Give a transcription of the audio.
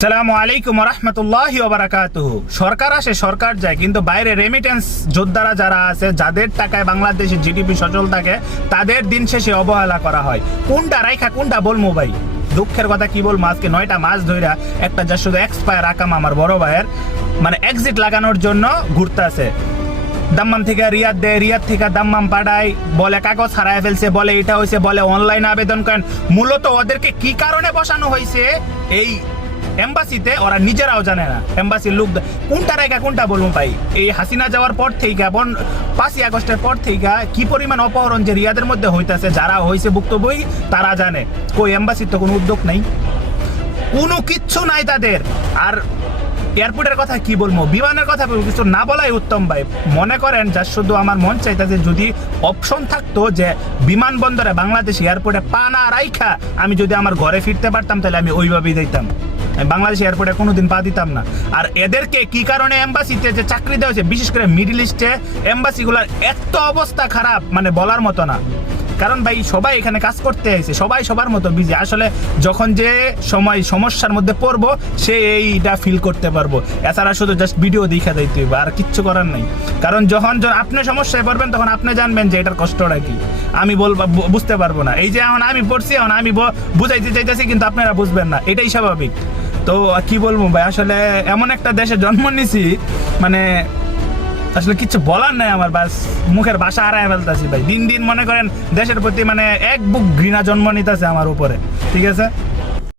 আসসালামু আলাইকুম রহমতুল্লাহি ওয়া বারাকাতুহু। সরকার আসে সরকার যায়, কিন্তু বাইরে রেমিটেন্স যোদ্ধারা যারা আছে, যাদের টাকায় বাংলাদেশের জিডিপি সচল থাকে, তাদের দিন শেষে অবহেলা করা হয়। কোনটা রাইখা কোনটা বলবো ভাই? দুঃখের কথা কি বলবো, আজকে 9টা মাস ধইরা একটা যা শুধু এক্সপায়ার আকাম আমার বড় ভাইয়ের মানে এক্সিট লাগানোর জন্য ঘুরতে আছে। দাম্মাম থেকে রিয়াদ দেয়, রিয়াদ থেকে দাম্মাম পাঠায়, বলে কাগজ হারায় ফেলছে, বলে এটা হয়েছে, বলে অনলাইনে আবেদন করেন। মূলত ওদেরকে কি কারণে বসানো হয়েছে এই এম্বাসিতে ওরা নিজেরাও জানে না। এম্বাসির লোক কোনটা রাইখা কোনটা বলবো ভাই? এই হাসিনা যাওয়ার পর থেকে 5ই আগস্টের পর থেকে কি পরিমাণ অপহরণ যে রিয়াদের মধ্যে হইতাছে, যারা হয়েছে ভুক্তভোগী তারা জানে। কই এম্বাসির তো কোনো উদ্যোগ নাই, কোনো কিচ্ছু নাই তাদের। আর এয়ারপোর্টের কথা কি বলবো, বিমানের কথা বলবো, কিছু না বলাই উত্তম ভাই। মনে করেন যা শুধু আমার মন চাইতেছে যদি অপশন থাকতো যে বিমানবন্দরে বাংলাদেশ এয়ারপোর্টে পা না রাইখা আমি যদি আমার ঘরে ফিরতে পারতাম, তাহলে আমি ওইভাবেই দিতাম। বাংলাদেশ এয়ারপোর্টে কোনোদিন পা দিতাম না। আর এদেরকে কি কারণে এম্বাসিতে যে চাকরি দেওয়া হয়েছে, বিশেষ করে মিডল ইস্টে এম্বাসিগুলোর এত অবস্থা খারাপ মানে বলার মতো না। কারণ ভাই সবাই এখানে কাজ করতে এসে, সবাই সবার মতো বিজি। আসলে যখন যে সময় সমস্যার মধ্যে পড়বো সে এইটা ফিল করতে পারবো। এছাড়া শুধু জাস্ট ভিডিও দেখা দিতে হবে, আর কিচ্ছু করার নাই। কারণ যখন আপনি সমস্যায় পড়বেন তখন আপনি জানবেন যে এটার কষ্টটা কি। আমি বুঝতে পারবো না। এই যে এখন আমি পড়ছি, এখন আমি বুঝাইতে চাইতেছি, কিন্তু আপনারা বুঝবেন না, এটাই স্বাভাবিক। তো কি বলবো ভাই, আসলে এমন একটা দেশে জন্ম নিছি, মানে আসলে কিছু বলার নাই আমার। বাস মুখের ভাষা হারায় ফেলতেছি ভাই। দিন দিন মনে করেন দেশের প্রতি মানে এক বুক ঘৃণা জন্ম নিতেছে আমার উপরে। ঠিক আছে।